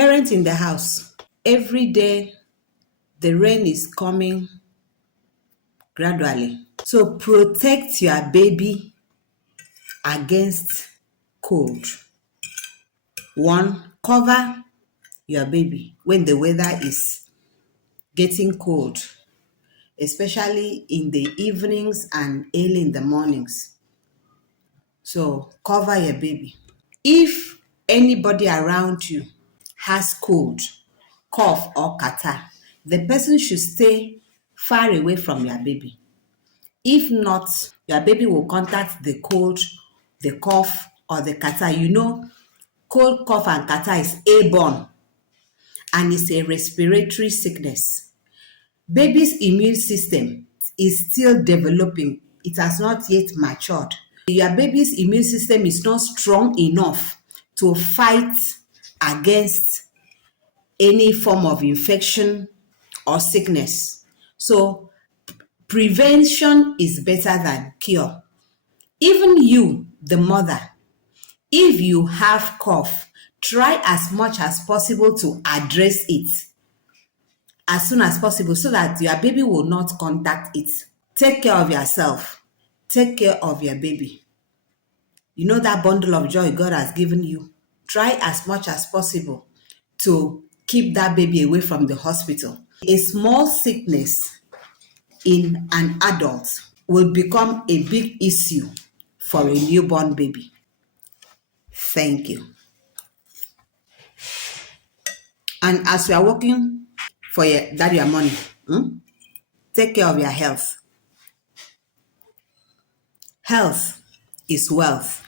Parents in the house, every day the rain is coming gradually. So protect your baby against cold. One, cover your baby when the weather is getting cold, especially in the evenings and early in the mornings. So cover your baby. If anybody around you has cold, cough, or catarrh, the person should stay far away from your baby. If not, your baby will contact the cold, the cough, or the catarrh. You know, cold, cough, and catarrh is airborne and it's a respiratory sickness. Baby's immune system is still developing. It has not yet matured. Your baby's immune system is not strong enough to fight against any form of infection or sickness. So prevention is better than cure. Even you, the mother, if you have cough, try as much as possible to address it as soon as possible so that your baby will not contact it. Take care of yourself. Take care of your baby. You know that bundle of joy God has given you. Try as much as possible to keep that baby away from the hospital. A small sickness in an adult will become a big issue for a newborn baby. Thank you. And as you are working for your money, take care of your health. Health is wealth.